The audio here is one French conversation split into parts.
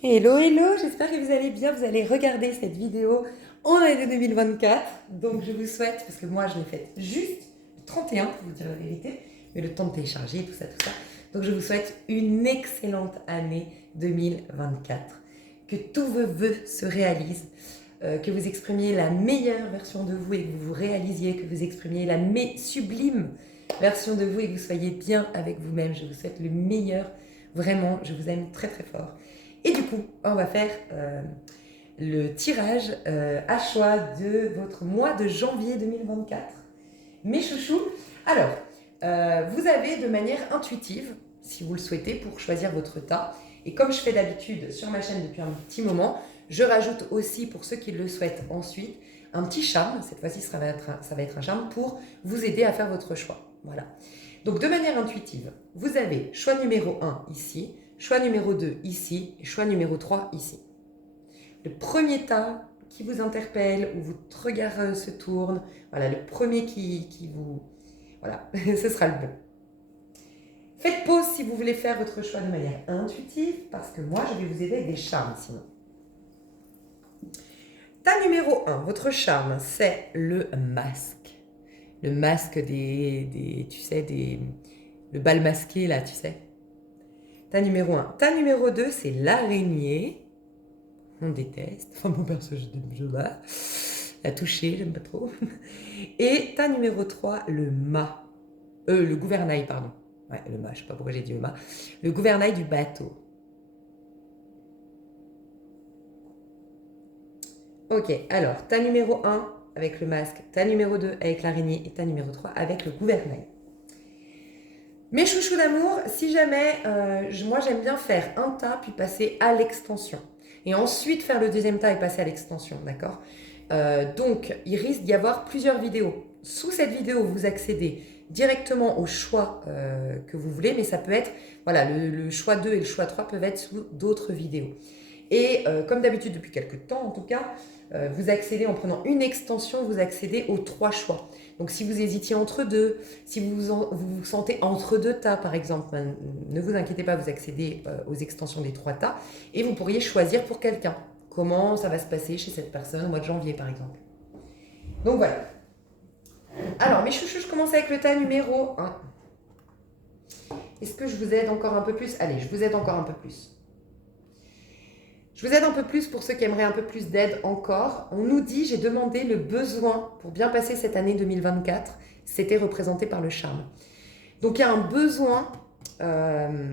Hello, hello, j'espère que vous allez bien, vous allez regarder cette vidéo en année 2024. Donc je vous souhaite, parce que moi je l'ai faite juste le 31 pour vous dire la vérité, mais le temps de télécharger, tout ça, tout ça. Donc je vous souhaite une excellente année 2024. Que tous vos vœux se réalisent, que vous exprimiez la meilleure version de vous et que vous vous réalisiez, que vous exprimiez la sublime version de vous et que vous soyez bien avec vous-même. Je vous souhaite le meilleur, vraiment, je vous aime très très fort. Et du coup, on va faire le tirage à choix de votre mois de janvier 2024. Mes chouchous, alors, vous avez de manière intuitive, si vous le souhaitez, pour choisir votre tas. Et comme je fais d'habitude sur ma chaîne depuis un petit moment, je rajoute aussi, pour ceux qui le souhaitent ensuite, un petit charme. Cette fois-ci, ça va être un charme pour vous aider à faire votre choix. Voilà. Donc, de manière intuitive, vous avez choix numéro 1 ici, choix numéro 2 ici et choix numéro 3 ici. Le premier tas qui vous interpelle, où votre regard se tourne, voilà, le premier qui vous... Voilà, ce sera le bon. Faites pause si vous voulez faire votre choix de manière intuitive, parce que moi, je vais vous aider avec des charmes sinon. Tas numéro 1, votre charme, c'est le masque. Le masque tu sais, le bal masqué là, tu sais. Tas numéro 1. Tas numéro 2, c'est l'araignée. On déteste. Enfin, mon perso, je bats. La toucher, j'aime pas trop. Et tas numéro 3, le mât. Le gouvernail, pardon. Ouais, le mât, je sais pas pourquoi j'ai dit le mât. Le gouvernail du bateau. Ok, alors, tas numéro 1 avec le masque, tas numéro 2 avec l'araignée et tas numéro 3 avec le gouvernail. Mes chouchous d'amour, si jamais, moi j'aime bien faire un tas puis passer à l'extension. Et ensuite faire le deuxième tas et passer à l'extension, d'accord? Donc, il risque d'y avoir plusieurs vidéos. Sous cette vidéo, vous accédez directement au choix que vous voulez, mais ça peut être, voilà, le choix 2 et le choix 3 peuvent être sous d'autres vidéos. Et comme d'habitude, depuis quelques temps en tout cas, vous accédez en prenant une extension, vous accédez aux 3 choix. Donc si vous hésitiez entre deux, si vous sentez entre deux tas par exemple, ne vous inquiétez pas, vous accédez aux extensions des 3 tas et vous pourriez choisir pour quelqu'un. Comment ça va se passer chez cette personne au mois de janvier par exemple. Donc voilà. Alors mes chouchous, je commence avec le tas numéro 1. Est-ce que je vous aide encore un peu plus? Allez, je vous aide encore un peu plus. Je vous aide un peu plus pour ceux qui aimeraient un peu plus d'aide encore. On nous dit, j'ai demandé le besoin pour bien passer cette année 2024. C'était représenté par le charme. Donc il y a un besoin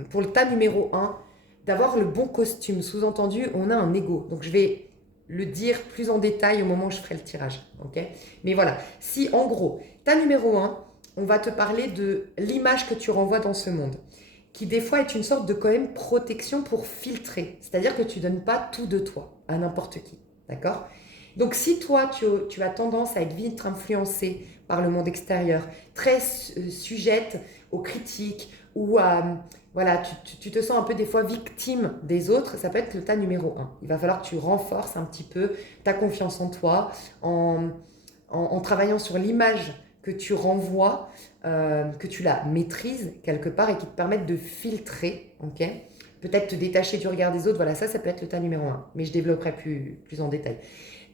pour le tas numéro 1 d'avoir le bon costume. Sous-entendu, on a un ego. Donc je vais le dire plus en détail au moment où je ferai le tirage. Okay, mais voilà, si en gros, tas numéro 1, on va te parler de l'image que tu renvoies dans ce monde, qui des fois est une sorte de quand même protection pour filtrer. C'est-à-dire que tu ne donnes pas tout de toi à n'importe qui. D'accord? Donc si toi, tu as tendance à être vite influencé par le monde extérieur, très sujette aux critiques ou à... Voilà, tu te sens un peu des fois victime des autres, ça peut être le tas numéro 1. Il va falloir que tu renforces un petit peu ta confiance en toi en travaillant sur l'image que tu renvoies, que tu la maîtrises quelque part et qui te permettent de filtrer, ok? Peut-être te détacher du regard des autres, voilà, ça peut être le tas numéro 1, mais je développerai plus en détail.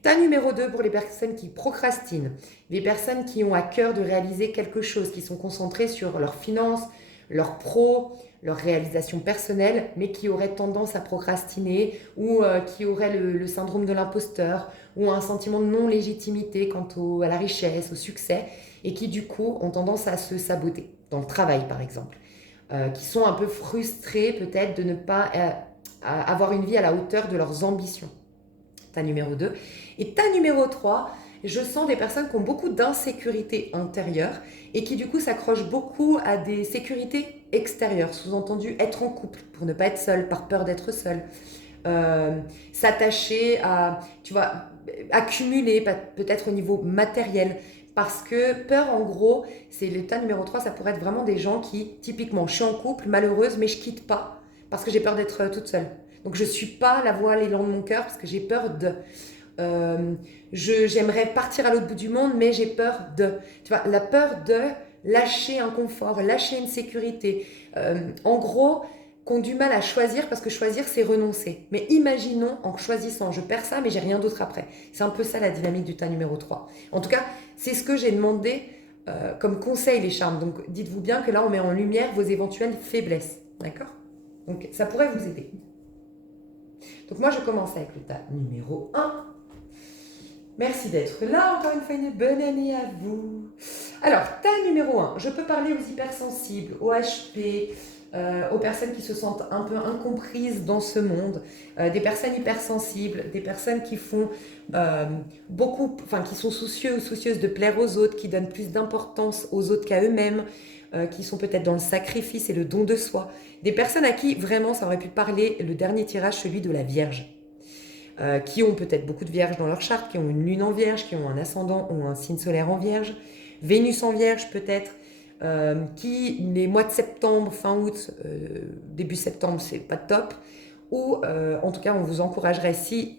Tas numéro 2 pour les personnes qui procrastinent, les personnes qui ont à cœur de réaliser quelque chose, qui sont concentrées sur leurs finances, leur pro, leur réalisation personnelle, mais qui auraient tendance à procrastiner ou qui auraient le syndrome de l'imposteur ou un sentiment de non-légitimité quant à la richesse, au succès, et qui du coup ont tendance à se saboter, dans le travail par exemple, qui sont un peu frustrés peut-être de ne pas avoir une vie à la hauteur de leurs ambitions. Tas numéro 2. Et tas numéro 3, je sens des personnes qui ont beaucoup d'insécurité intérieure et qui du coup s'accrochent beaucoup à des sécurités extérieures, sous-entendu être en couple pour ne pas être seul, par peur d'être seul, s'attacher à, tu vois, accumuler peut-être au niveau matériel. Parce que peur, en gros, c'est l'état numéro 3, ça pourrait être vraiment des gens qui, typiquement, je suis en couple, malheureuse, mais je quitte pas parce que j'ai peur d'être toute seule. Donc je suis pas la voix, l'élan de mon cœur parce que j'ai peur de... j'aimerais partir à l'autre bout du monde, mais j'ai peur de... Tu vois, la peur de lâcher un confort, lâcher une sécurité. En gros, qui ont du mal à choisir parce que choisir, c'est renoncer. Mais imaginons en choisissant, je perds ça, mais j'ai rien d'autre après. C'est un peu ça la dynamique du tas numéro 3. En tout cas, c'est ce que j'ai demandé comme conseil, les charmes. Donc, dites-vous bien que là, on met en lumière vos éventuelles faiblesses. D'accord? Donc, ça pourrait vous aider. Donc, moi, je commence avec le tas numéro 1. Merci d'être là. Encore une fois, une bonne année à vous. Alors, tas numéro 1. Je peux parler aux hypersensibles, aux HP, aux personnes qui se sentent un peu incomprises dans ce monde, des personnes hypersensibles, des personnes qui font qui sont soucieux ou soucieuses de plaire aux autres, qui donnent plus d'importance aux autres qu'à eux-mêmes, qui sont peut-être dans le sacrifice et le don de soi. Des personnes à qui vraiment ça aurait pu parler le dernier tirage, celui de la Vierge. Qui ont peut-être beaucoup de vierges dans leur charte, qui ont une lune en vierge, qui ont un ascendant ou un signe solaire en vierge, Vénus en vierge peut-être, qui les mois de septembre, fin août, début septembre, c'est pas top, ou en tout cas on vous encouragerait si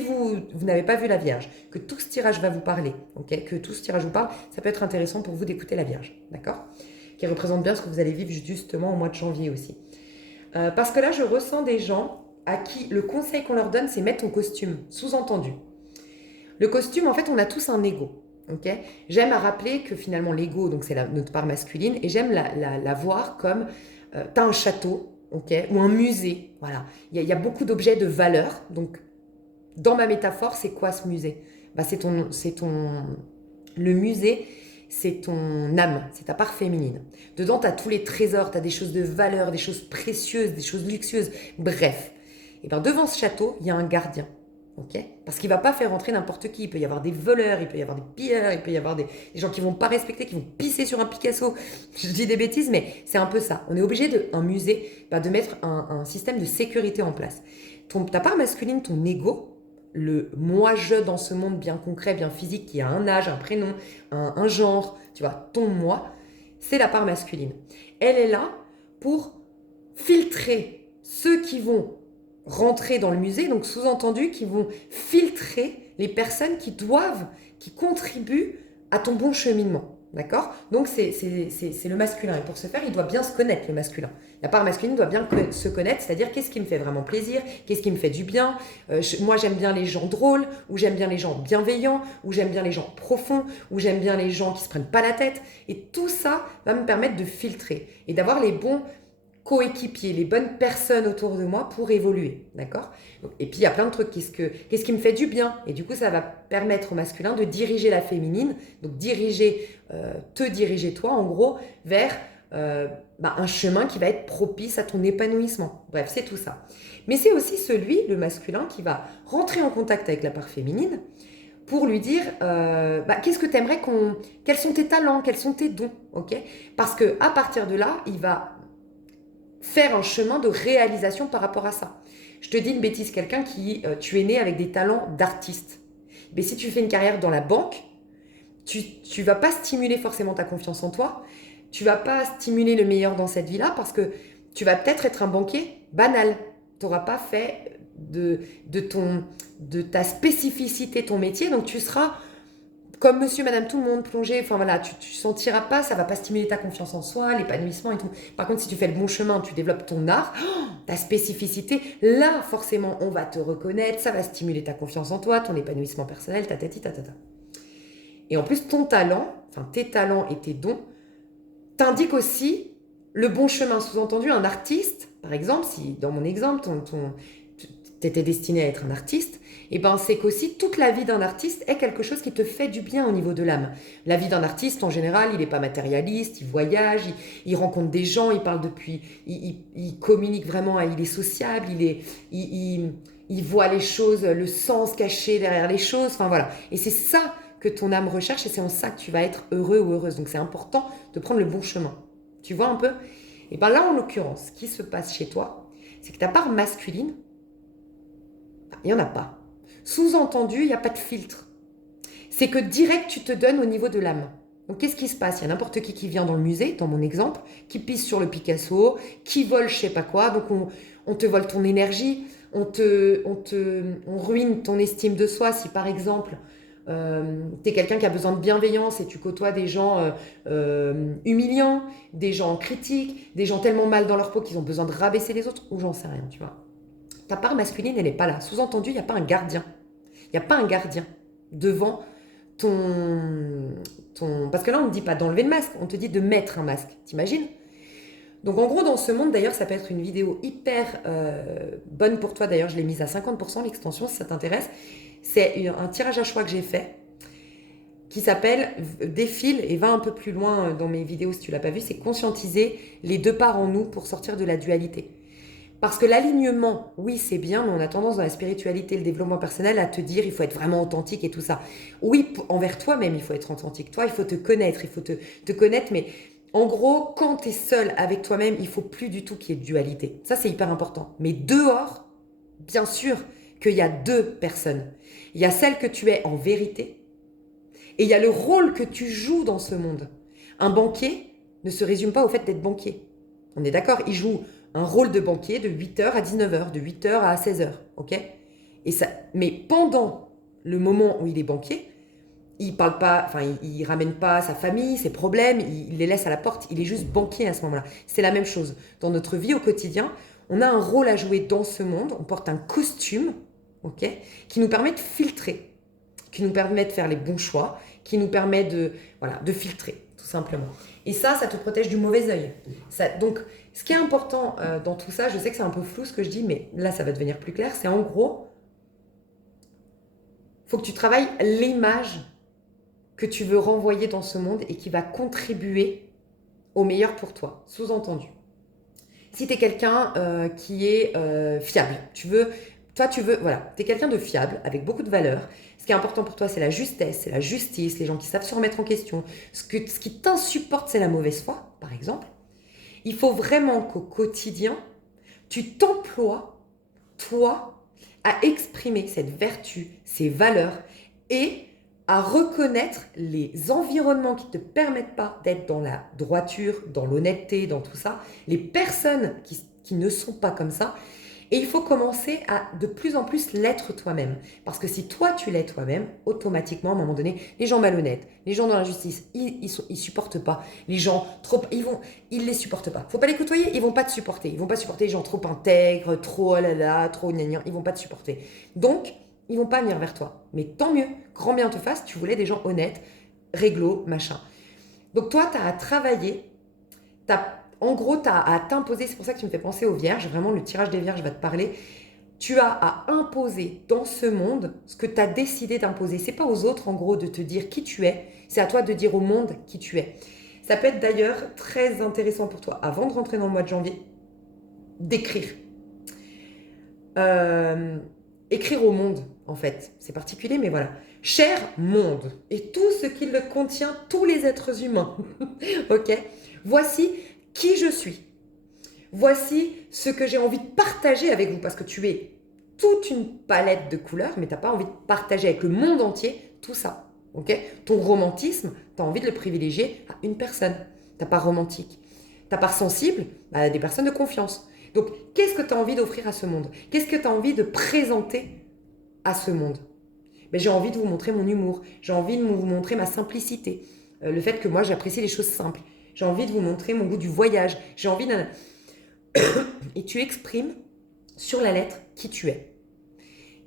vous n'avez pas vu la Vierge, que tout ce tirage va vous parler, okay, que tout ce tirage vous parle, ça peut être intéressant pour vous d'écouter la Vierge, d'accord, qui représente bien ce que vous allez vivre justement au mois de janvier aussi. Parce que là je ressens des gens à qui le conseil qu'on leur donne, c'est mettre ton costume, sous-entendu. Le costume, en fait, on a tous un ego. Okay, j'aime à rappeler que finalement l'ego, donc c'est notre part masculine, et j'aime la voir comme tu as un château, okay, ou un musée. Voilà. Il y a beaucoup d'objets de valeur. Donc, dans ma métaphore, c'est quoi ce musée? Le musée, c'est ton âme, c'est ta part féminine. Dedans, tu as tous les trésors, tu as des choses de valeur, des choses précieuses, des choses luxueuses. Bref. Et bien devant ce château, il y a un gardien. Okay, parce qu'il ne va pas faire rentrer n'importe qui. Il peut y avoir des voleurs, il peut y avoir des pilleurs, il peut y avoir des gens qui ne vont pas respecter, qui vont pisser sur un Picasso. Je dis des bêtises, mais c'est un peu ça. On est obligé, un musée, de mettre un système de sécurité en place. Ta part masculine, ton ego, le moi-je dans ce monde bien concret, bien physique, qui a un âge, un prénom, un genre, tu vois, ton moi, c'est la part masculine. Elle est là pour filtrer ceux qui vont rentrer dans le musée, donc sous-entendu qui vont filtrer les personnes qui contribuent à ton bon cheminement, d'accord? Donc c'est le masculin, et pour ce faire, il doit bien se connaître, le masculin. La part masculine doit bien se connaître, c'est-à-dire qu'est-ce qui me fait vraiment plaisir, qu'est-ce qui me fait du bien. Moi, j'aime bien les gens drôles, ou j'aime bien les gens bienveillants, ou j'aime bien les gens profonds, ou j'aime bien les gens qui se prennent pas la tête, et tout ça va me permettre de filtrer, et d'avoir les bons coéquipiers, les bonnes personnes autour de moi pour évoluer, d'accord? Et puis il y a plein de trucs, qu'est-ce qui me fait du bien? Et du coup ça va permettre au masculin de diriger la féminine, donc te diriger toi en gros vers un chemin qui va être propice à ton épanouissement. Bref, c'est tout ça. Mais c'est aussi le masculin, qui va rentrer en contact avec la part féminine pour lui dire qu'est-ce que tu aimerais quels sont tes talents, quels sont tes dons, ok? Parce qu'à partir de là, il va faire un chemin de réalisation par rapport à ça. Je te dis une bêtise, quelqu'un tu es né avec des talents d'artiste. Mais si tu fais une carrière dans la banque, tu vas pas stimuler forcément ta confiance en toi, tu vas pas stimuler le meilleur dans cette vie-là parce que tu vas peut-être être un banquier banal. Tu n'auras pas fait de ta spécificité ton métier, donc tu seras comme monsieur, madame, tout le monde, plongé, enfin voilà, tu sentiras pas, ça va pas stimuler ta confiance en soi, l'épanouissement et tout. Par contre, si tu fais le bon chemin, tu développes ton art, ta spécificité, là, forcément, on va te reconnaître, ça va stimuler ta confiance en toi, ton épanouissement personnel, tatati, tatata. Et en plus, ton talent, enfin tes talents et tes dons, t'indiquent aussi le bon chemin. Sous-entendu, un artiste, par exemple, si dans mon exemple, t'étais destiné à être un artiste, et ben c'est qu'aussi toute la vie d'un artiste est quelque chose qui te fait du bien au niveau de l'âme. La vie d'un artiste, en général, il n'est pas matérialiste, il voyage, il rencontre des gens, il communique vraiment, il est sociable, il voit les choses, le sens caché derrière les choses, enfin voilà. Et c'est ça que ton âme recherche et c'est en ça que tu vas être heureux ou heureuse. Donc c'est important de prendre le bon chemin. Tu vois un peu? Et bien là, en l'occurrence, ce qui se passe chez toi, c'est que ta part masculine, il n'y en a pas. Sous-entendu, il n'y a pas de filtre. C'est que direct, tu te donnes au niveau de l'âme. Donc, qu'est-ce qui se passe? Il y a n'importe qui vient dans le musée, dans mon exemple, qui pisse sur le Picasso, qui vole je sais pas quoi. Donc, on te vole ton énergie, on ruine ton estime de soi. Si, par exemple, tu es quelqu'un qui a besoin de bienveillance et tu côtoies des gens humiliants, des gens critiques, des gens tellement mal dans leur peau qu'ils ont besoin de rabaisser les autres, ou j'en sais rien, tu vois. Ta part masculine, elle n'est pas là. Sous-entendu, il n'y a pas un gardien. Il n'y a pas un gardien devant ton... Parce que là, on ne dit pas d'enlever le masque, on te dit de mettre un masque. T'imagines? Donc en gros, dans ce monde, d'ailleurs, ça peut être une vidéo hyper bonne pour toi. D'ailleurs, je l'ai mise à 50% l'extension, si ça t'intéresse. C'est un tirage à choix que j'ai fait qui s'appelle Défile et va un peu plus loin dans mes vidéos si tu l'as pas vu. C'est conscientiser les deux parts en nous pour sortir de la dualité. Parce que l'alignement, oui, c'est bien, mais on a tendance dans la spiritualité, le développement personnel à te dire il faut être vraiment authentique et tout ça. Oui, envers toi-même, il faut être authentique. Toi, il faut te connaître, il faut te connaître, mais en gros, quand tu es seul avec toi-même, il faut plus du tout qu'il y ait de dualité. Ça, c'est hyper important. Mais dehors, bien sûr qu'il y a deux personnes. Il y a celle que tu es en vérité et il y a le rôle que tu joues dans ce monde. Un banquier ne se résume pas au fait d'être banquier. On est d'accord, il joue un rôle de banquier de 8h à 19h, de 8h à 16h, ok? Et ça, mais pendant le moment où il est banquier, il parle pas, enfin, il ramène pas sa famille, ses problèmes, il les laisse à la porte. Il est juste banquier à ce moment-là. C'est la même chose. Dans notre vie au quotidien, on a un rôle à jouer dans ce monde. On porte un costume, ok, qui nous permet de filtrer, qui nous permet de faire les bons choix, qui nous permet de filtrer, tout simplement. Et ça te protège du mauvais œil. Donc, ce qui est important dans tout ça, je sais que c'est un peu flou ce que je dis, mais là, ça va devenir plus clair. C'est en gros, il faut que tu travailles l'image que tu veux renvoyer dans ce monde et qui va contribuer au meilleur pour toi, sous-entendu. Si tu es quelqu'un qui est fiable, tu es quelqu'un de fiable, avec beaucoup de valeurs. Ce qui est important pour toi, c'est la justesse, c'est la justice, les gens qui savent se remettre en question. Ce qui t'insupporte, c'est la mauvaise foi, par exemple. Il faut vraiment qu'au quotidien, tu t'emploies, toi, à exprimer cette vertu, ces valeurs et à reconnaître les environnements qui ne te permettent pas d'être dans la droiture, dans l'honnêteté, dans tout ça, les personnes qui ne sont pas comme ça. Et il faut commencer à de plus en plus l'être toi-même. Parce que si toi, tu l'es toi-même, automatiquement, à un moment donné, les gens malhonnêtes, les gens dans l'injustice, ils supportent pas. Les gens trop... Ils les supportent pas. Faut pas les côtoyer, ils vont pas te supporter. Ils vont pas supporter les gens trop intègres, trop oh là là, trop gnagnan. Ils vont pas te supporter. Donc, ils vont pas venir vers toi. Mais tant mieux, grand bien te fasse, tu voulais des gens honnêtes, réglo, machin. Donc toi, tu as à travailler, en gros, tu as à t'imposer, c'est pour ça que tu me fais penser aux vierges, vraiment le tirage des vierges va te parler. Tu as à imposer dans ce monde ce que tu as décidé d'imposer. C'est pas aux autres, en gros, de te dire qui tu es, c'est à toi de dire au monde qui tu es. Ça peut être d'ailleurs très intéressant pour toi, avant de rentrer dans le mois de janvier, d'écrire. Écrire au monde, en fait. C'est particulier, mais voilà. Cher monde, et tout ce qui le contient, tous les êtres humains. Ok? Voici qui je suis. Voici ce que j'ai envie de partager avec vous, parce que tu es toute une palette de couleurs, mais tu n'as pas envie de partager avec le monde entier tout ça. Ok? Ton romantisme, tu as envie de le privilégier à une personne. Ta part romantique. Ta part sensible, à des personnes de confiance. Donc, qu'est-ce que tu as envie d'offrir à ce monde? Qu'est-ce que tu as envie de présenter à ce monde? Ben, j'ai envie de vous montrer mon humour. J'ai envie de vous montrer ma simplicité. Le fait que moi, j'apprécie les choses simples. J'ai envie de vous montrer mon goût du voyage. J'ai envie d'un... Et tu exprimes sur la lettre qui tu es.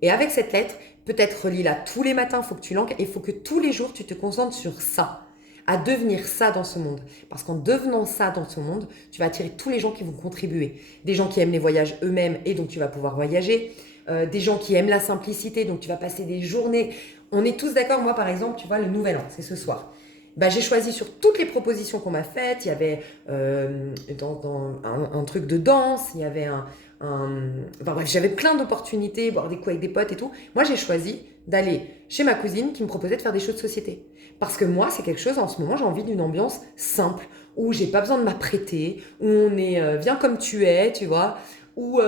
Et avec cette lettre, peut-être relis-la tous les matins, il faut que tu l'encadres. Il faut que tous les jours, tu te concentres sur ça. À devenir ça dans ce monde. Parce qu'en devenant ça dans ce monde, tu vas attirer tous les gens qui vont contribuer. Des gens qui aiment les voyages eux-mêmes et donc tu vas pouvoir voyager. Des gens qui aiment la simplicité, donc tu vas passer des journées. On est tous d'accord, moi par exemple, tu vois, le nouvel an, c'est ce soir. Bah, j'ai choisi sur toutes les propositions qu'on m'a faites. Il y avait un truc de danse, il y avait enfin bref, j'avais plein d'opportunités, boire des coups avec des potes et tout. Moi, j'ai choisi d'aller chez ma cousine qui me proposait de faire des choses de société. Parce que moi, c'est quelque chose, en ce moment, j'ai envie d'une ambiance simple, où j'ai pas besoin de m'apprêter, où on est viens comme tu es, tu vois, où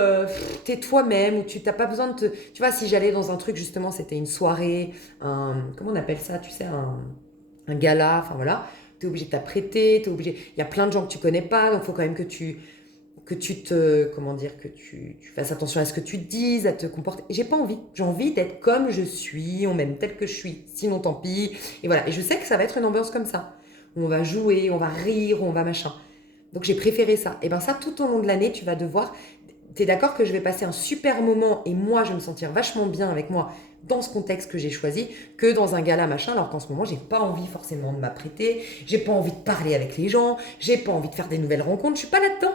t'es toi-même, où tu n'as pas besoin de te... Tu vois, si j'allais dans un truc, justement, c'était une soirée, comment on appelle ça, tu sais, un gala, enfin voilà, t'es obligé de t'apprêter, t'es obligé... Il y a plein de gens que tu connais pas, donc il faut quand même que que tu te, comment dire, que tu fasses attention à ce que tu dises, à te comporter. J'ai pas envie. J'ai envie d'être comme je suis, on m'aime tel que je suis. Sinon, tant pis. Et voilà. Et je sais que ça va être une ambiance comme ça. On va jouer, on va rire, on va machin. Donc j'ai préféré ça. Et bien ça, tout au long de l'année, tu vas devoir... T'es d'accord que je vais passer un super moment et moi, je vais me sentir vachement bien avec moi dans ce contexte que j'ai choisi que dans un gala machin, alors qu'en ce moment, j'ai pas envie forcément de m'apprêter, j'ai pas envie de parler avec les gens, j'ai pas envie de faire des nouvelles rencontres, je suis pas là-dedans.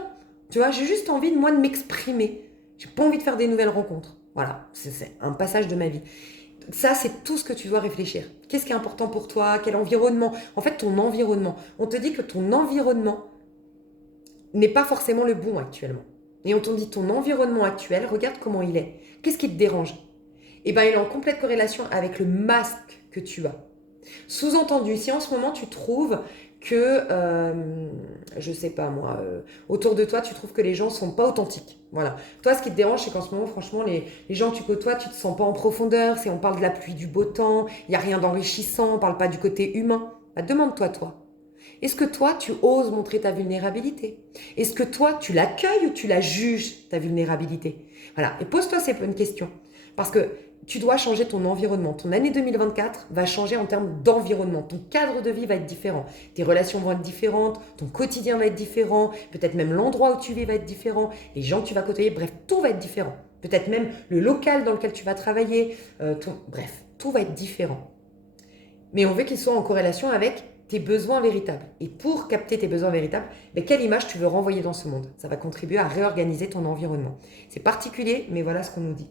Tu vois, j'ai juste envie de moi de m'exprimer. J'ai pas envie de faire des nouvelles rencontres. Voilà, c'est un passage de ma vie. Ça, c'est tout ce que tu dois réfléchir. Qu'est-ce qui est important pour toi? Quel environnement? En fait, ton environnement. On te dit que ton environnement n'est pas forcément le bon actuellement. Et on te dit ton environnement actuel, regarde comment il est. Qu'est-ce qui te dérange? Eh bien, il est en complète corrélation avec le masque que tu as. Sous-entendu, si en ce moment tu trouves que, je sais pas moi, autour de toi, tu trouves que les gens sont pas authentiques. Voilà. Toi, ce qui te dérange, c'est qu'en ce moment, franchement, les gens que tu côtoies, tu te sens pas en profondeur. On parle de la pluie, du beau temps, il n'y a rien d'enrichissant, on parle pas du côté humain. Bah, demande-toi, toi. Est-ce que toi, tu oses montrer ta vulnérabilité? Est-ce que toi, tu l'accueilles ou tu la juges, ta vulnérabilité? Voilà. Et pose-toi ces bonnes questions. Parce que tu dois changer ton environnement. Ton année 2024 va changer en termes d'environnement. Ton cadre de vie va être différent. Tes relations vont être différentes. Ton quotidien va être différent. Peut-être même l'endroit où tu vis va être différent. Les gens que tu vas côtoyer, bref, tout va être différent. Peut-être même le local dans lequel tu vas travailler. Bref, tout va être différent. Mais on veut qu'il soit en corrélation avec tes besoins véritables. Et pour capter tes besoins véritables, quelle image tu veux renvoyer dans ce monde? Ça va contribuer à réorganiser ton environnement. C'est particulier, mais voilà ce qu'on nous dit.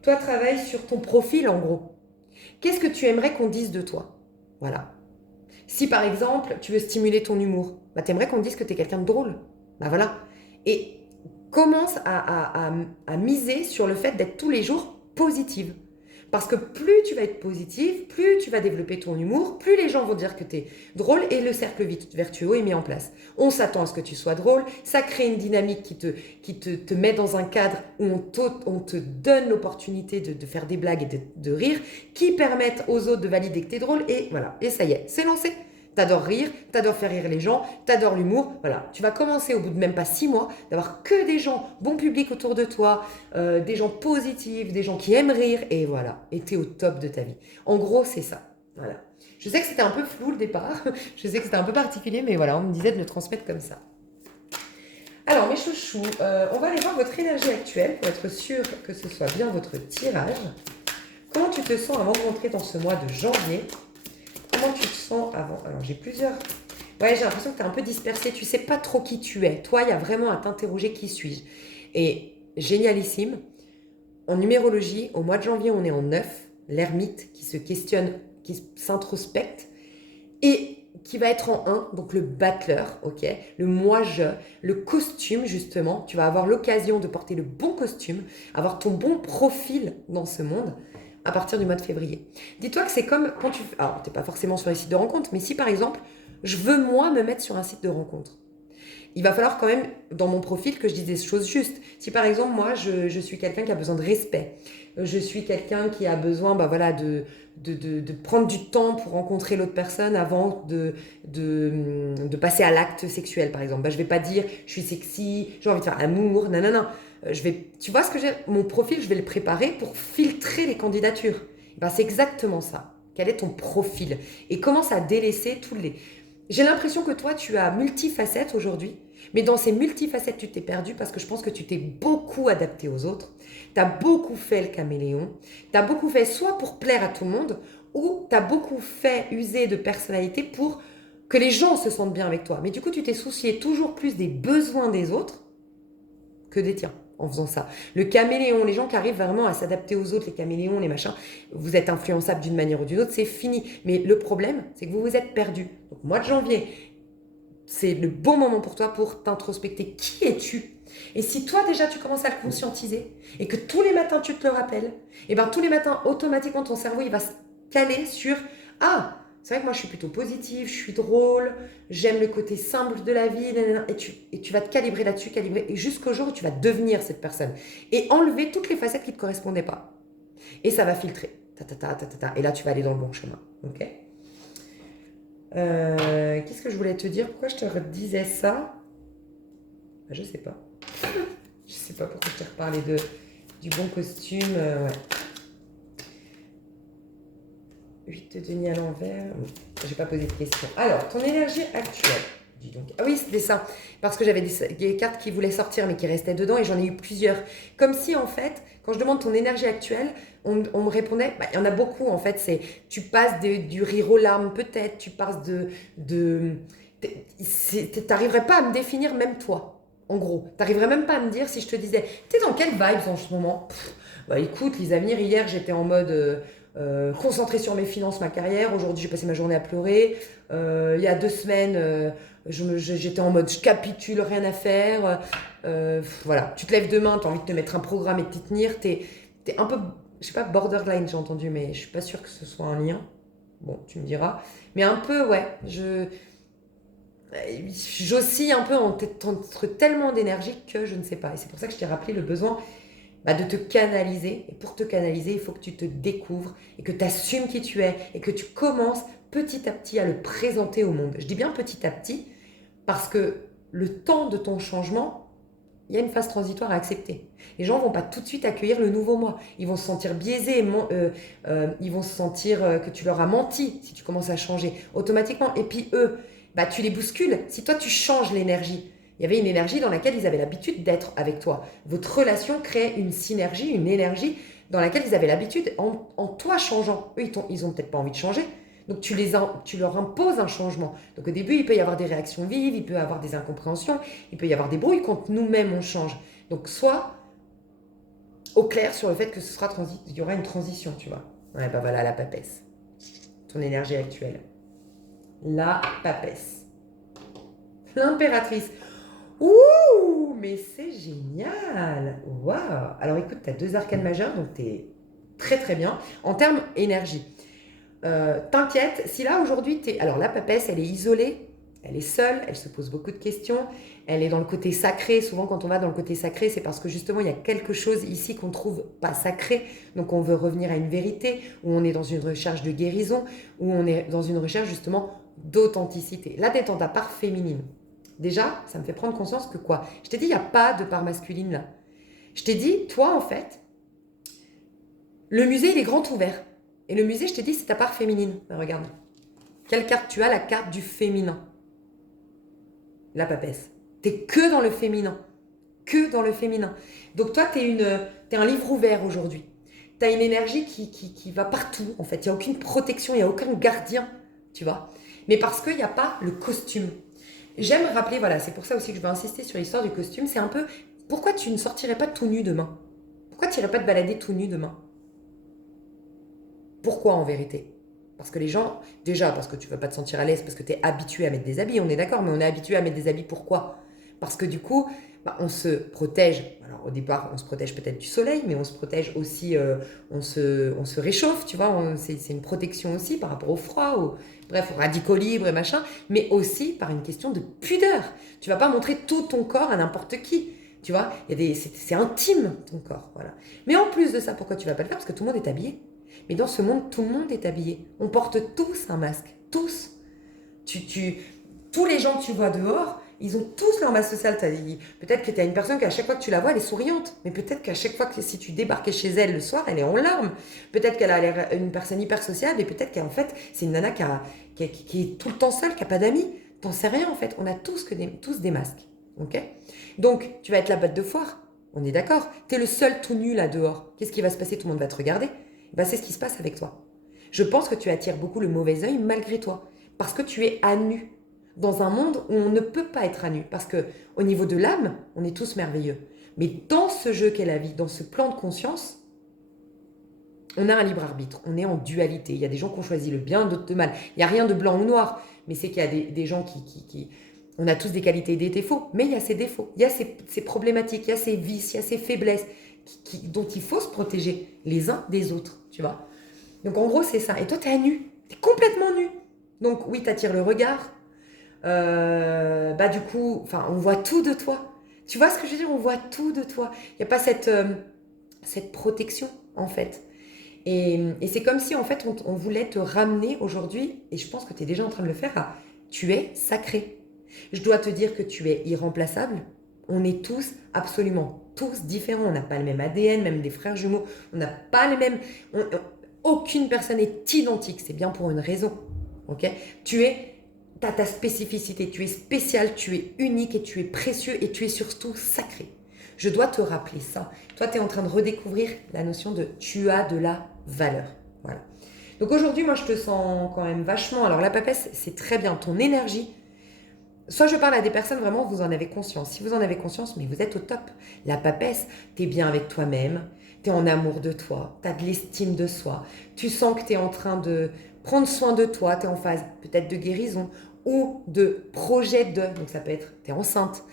Toi, travaille sur ton profil en gros. Qu'est-ce que tu aimerais qu'on dise de toi? Voilà. Si par exemple, tu veux stimuler ton humour, tu aimerais qu'on dise que tu es quelqu'un de drôle. Voilà. Et commence à miser sur le fait d'être tous les jours positive. Parce que plus tu vas être positive, plus tu vas développer ton humour, plus les gens vont dire que tu es drôle et le cercle vertueux est mis en place. On s'attend à ce que tu sois drôle, ça crée une dynamique qui te met dans un cadre où on te donne l'opportunité de faire des blagues et de rire qui permettent aux autres de valider que tu es drôle et voilà, et ça y est, c'est lancé. T'adores rire, t'adores faire rire les gens, t'adores l'humour. Voilà, tu vas commencer au bout de même pas 6 mois d'avoir que des gens, bon public autour de toi, des gens positifs, des gens qui aiment rire, et voilà, et t'es au top de ta vie. En gros, c'est ça. Voilà. Je sais que c'était un peu flou le départ, je sais que c'était un peu particulier, mais voilà, on me disait de le transmettre comme ça. Alors, mes chouchous, on va aller voir votre énergie actuelle pour être sûr que ce soit bien votre tirage. Comment tu te sens avant de rentrer dans ce mois de janvier? Comment tu te sens avant? Alors, j'ai plusieurs... Ouais, j'ai l'impression que tu es un peu dispersé. Tu sais pas trop qui tu es. Toi, il y a vraiment à t'interroger qui suis-je. Et génialissime, en numérologie, au mois de janvier, on est en 9, l'ermite qui se questionne, qui s'introspecte, et qui va être en 1, donc le battleur, ok, le moi-je, le costume justement. Tu vas avoir l'occasion de porter le bon costume, avoir ton bon profil dans ce monde à partir du mois de février. Dis-toi que c'est comme quand tu... Alors, tu n'es pas forcément sur les sites de rencontres, mais si par exemple, je veux moi me mettre sur un site de rencontre, il va falloir quand même, dans mon profil, que je dise des choses justes. Si par exemple, moi, je suis quelqu'un qui a besoin de respect, je suis quelqu'un qui a besoin voilà, de prendre du temps pour rencontrer l'autre personne avant de passer à l'acte sexuel, par exemple. Je ne vais pas dire, je suis sexy, j'ai envie de faire l'amour, non, non, non. Tu vois ce que j'ai? Mon profil, je vais le préparer pour filtrer les candidatures. C'est exactement ça. Quel est ton profil? Et commence à délaisser tous les... J'ai l'impression que toi, tu as multifacettes aujourd'hui, mais dans ces multifacettes, tu t'es perdu parce que je pense que tu t'es beaucoup adapté aux autres. Tu as beaucoup fait le caméléon. Tu as beaucoup fait soit pour plaire à tout le monde, ou tu as beaucoup fait user de personnalité pour que les gens se sentent bien avec toi. Mais du coup, tu t'es soucié toujours plus des besoins des autres que des tiens en faisant ça. Le caméléon, les gens qui arrivent vraiment à s'adapter aux autres, les caméléons, les machins, vous êtes influençables d'une manière ou d'une autre, c'est fini. Mais le problème, c'est que vous vous êtes perdu. Donc, mois de janvier, c'est le bon moment pour toi pour t'introspecter. Qui es-tu? Et si toi, déjà, tu commences à le conscientiser et que tous les matins, tu te le rappelles, et bien tous les matins, automatiquement, ton cerveau, il va se caler sur « Ah, c'est vrai que moi, je suis plutôt positive, je suis drôle, j'aime le côté simple de la vie. » Et tu vas te calibrer là-dessus, calibrer jusqu'au jour où tu vas devenir cette personne. Et enlever toutes les facettes qui ne te correspondaient pas. Et ça va filtrer. Et là, tu vas aller dans le bon chemin. Ok? Qu'est-ce que je voulais te dire? Pourquoi je te redisais ça? Je sais pas. Je sais pas pourquoi je t'ai reparlé du bon costume. Ouais. 8 de denier à l'envers. J'ai pas posé de question. Alors, ton énergie actuelle. Dis donc. Ah oui, c'était ça. Parce que j'avais des cartes qui voulaient sortir mais qui restaient dedans et j'en ai eu plusieurs. Comme si en fait, quand je demande ton énergie actuelle, on me répondait, il y en a beaucoup en fait, c'est tu passes du rire aux larmes peut-être, tu passes t'arriverais pas à me définir même toi. En gros, t'arriverais même pas à me dire si je te disais, t'es dans quelle vibes en ce moment? Bah écoute, Lisa Venir, hier j'étais en mode concentrée sur mes finances, ma carrière. Aujourd'hui j'ai passé ma journée à pleurer. Il y a 2 semaines, j'étais en mode je capitule, rien à faire. Voilà, tu te lèves demain, tu as envie de te mettre un programme et de t'y tenir. T'es un peu, je sais pas, borderline, j'ai entendu, mais je suis pas sûre que ce soit un lien. Bon, tu me diras. Mais un peu, ouais, j'oscille un peu entre tellement d'énergie que je ne sais pas. Et c'est pour ça que je t'ai rappelé le besoin de te canaliser. Et pour te canaliser, il faut que tu te découvres et que tu assumes qui tu es et que tu commences petit à petit à le présenter au monde. Je dis bien petit à petit parce que le temps de ton changement, il y a une phase transitoire à accepter. Les gens ne vont pas tout de suite accueillir le nouveau moi. Ils vont se sentir biaisés, ils vont se sentir que tu leur as menti si tu commences à changer automatiquement. Et puis eux, tu les bouscules. Si toi, tu changes l'énergie, il y avait une énergie dans laquelle ils avaient l'habitude d'être avec toi. Votre relation crée une synergie, une énergie dans laquelle ils avaient l'habitude en toi changeant. Eux, ils ont peut-être pas envie de changer. Donc tu leur imposes un changement. Donc au début, il peut y avoir des réactions vives, il peut y avoir des incompréhensions, il peut y avoir des brouilles quand nous-mêmes on change. Donc sois au clair sur le fait que il y aura une transition, tu vois. Ouais, voilà, la papesse. Ton énergie actuelle. La papesse. L'impératrice. Ouh, mais c'est génial. Waouh. Alors écoute, tu as 2 arcanes majeures, donc tu es très très bien. En termes énergie, t'inquiète, si là aujourd'hui alors la papesse, elle est isolée, elle est seule, elle se pose beaucoup de questions, elle est dans le côté sacré. Souvent quand on va dans le côté sacré, c'est parce que justement il y a quelque chose ici qu'on trouve pas sacré, donc on veut revenir à une vérité, ou on est dans une recherche de guérison, ou on est dans une recherche justement d'authenticité. Là, t'es dans ta part féminine. Déjà, ça me fait prendre conscience que quoi? Je t'ai dit, il n'y a pas de part masculine là. Je t'ai dit, toi en fait, le musée il est grand ouvert. Et le musée, je t'ai dit, c'est ta part féminine. Regarde. Quelle carte tu as? La carte du féminin. La papesse. T'es que dans le féminin. Que dans le féminin. Donc toi, t'es un livre ouvert aujourd'hui. T'as une énergie qui va partout, en fait. Il n'y a aucune protection, il n'y a aucun gardien, tu vois. Mais parce qu'il n'y a pas le costume. J'aime rappeler, voilà, c'est pour ça aussi que je vais insister sur l'histoire du costume. C'est un peu, pourquoi tu ne sortirais pas tout nu demain? Pourquoi tu n'irais pas te balader tout nu demain? Pourquoi en vérité? Parce que les gens, déjà parce que tu ne vas pas te sentir à l'aise, parce que tu es habitué à mettre des habits, on est d'accord, mais on est habitué à mettre des habits pourquoi? Parce que du coup, on se protège. Alors au départ, on se protège peut-être du soleil, mais on se protège aussi, on se réchauffe, tu vois, c'est une protection aussi par rapport au froid, bref, aux radicaux libres et machin, mais aussi par une question de pudeur. Tu vas pas montrer tout ton corps à n'importe qui. Tu vois, c'est intime ton corps, voilà. Mais en plus de ça, pourquoi tu vas pas le faire? Parce que tout le monde est habillé. Mais dans ce monde, tout le monde est habillé. On porte tous un masque. Tous. Tous les gens que tu vois dehors, ils ont tous leur masque social. Peut-être que tu as une personne qu'à chaque fois que tu la vois, elle est souriante. Mais peut-être qu'à chaque fois que si tu débarquais chez elle le soir, elle est en larmes. Peut-être qu'elle a l'air une personne hyper sociable. Et peut-être qu'en fait, c'est une nana qui est tout le temps seule, qui n'a pas d'amis. T'en sais rien en fait. On a tous des masques. Ok? Donc, tu vas être la botte de foire. On est d'accord. Tu es le seul tout nu là dehors. Qu'est-ce qui va se passer? Tout le monde va te regarder. C'est ce qui se passe avec toi. Je pense que tu attires beaucoup le mauvais œil malgré toi. Parce que tu es à nu. Dans un monde où on ne peut pas être à nu. Parce que au niveau de l'âme, on est tous merveilleux. Mais dans ce jeu qu'est la vie, dans ce plan de conscience, on a un libre arbitre. On est en dualité. Il y a des gens qui ont choisi le bien, d'autres le mal. Il n'y a rien de blanc ou noir. Mais c'est qu'il y a des gens qui... On a tous des qualités et des défauts. Mais il y a ces défauts. Il y a ces problématiques. Il y a ces vices. Il y a ces faiblesses dont il faut se protéger les uns des autres, tu vois. Donc en gros, c'est ça. Et toi, t'es à nu. T'es complètement nu. Donc oui, t'attires le regard. Du coup, on voit tout de toi. Tu vois ce que je veux dire? On voit tout de toi. Il n'y a pas cette protection, en fait. Et c'est comme si, en fait, on voulait te ramener aujourd'hui, et je pense que tu es déjà en train de le faire, tu es sacré. Je dois te dire que tu es irremplaçable. On est tous, absolument tous différents. On n'a pas le même ADN, même des frères jumeaux. On n'a pas les mêmes... aucune personne n'est identique. C'est bien pour une raison. Ok? Tu as ta spécificité. Tu es spécial, tu es unique et tu es précieux et tu es surtout sacré. Je dois te rappeler ça. Toi, tu es en train de redécouvrir la notion de tu as de la valeur. Voilà. Donc aujourd'hui, moi, je te sens quand même vachement... Alors la papesse, c'est très bien. Ton énergie... Soit je parle à des personnes, vraiment, vous en avez conscience. Si vous en avez conscience, mais vous êtes au top. La papesse, tu es bien avec toi-même, tu es en amour de toi, tu as de l'estime de soi, tu sens que tu es en train de prendre soin de toi, tu es en phase peut-être de guérison ou de projet de... Donc ça peut être, tu es enceinte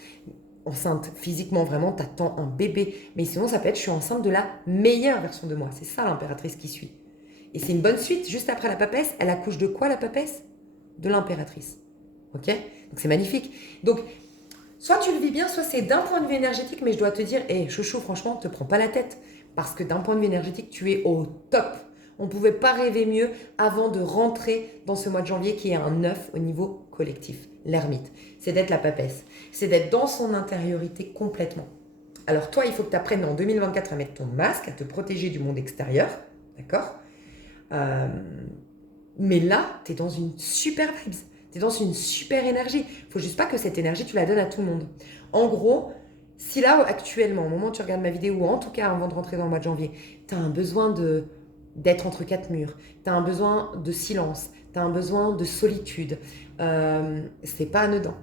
physiquement, vraiment, tu attends un bébé. Mais sinon, ça peut être, je suis enceinte de la meilleure version de moi. C'est ça l'impératrice qui suit. Et c'est une bonne suite. Juste après la papesse, elle accouche de quoi la papesse? De l'impératrice. Ok? Donc c'est magnifique. Donc, soit tu le vis bien, soit c'est d'un point de vue énergétique, mais je dois te dire, hé, chouchou, franchement, ne te prends pas la tête. Parce que d'un point de vue énergétique, tu es au top. On ne pouvait pas rêver mieux avant de rentrer dans ce mois de janvier qui est un 9 au niveau collectif. L'ermite, c'est d'être la papesse. C'est d'être dans son intériorité complètement. Alors toi, il faut que tu apprennes en 2024 à mettre ton masque, à te protéger du monde extérieur. D'accord? Mais là, tu es dans une super vibes. Tu es dans une super énergie. Il faut juste pas que cette énergie, tu la donnes à tout le monde. En gros, si là, actuellement, au moment où tu regardes ma vidéo, ou en tout cas avant de rentrer dans le mois de janvier, tu as un besoin d'être entre quatre murs, tu as un besoin de silence, tu as un besoin de solitude, c'est pas anodin.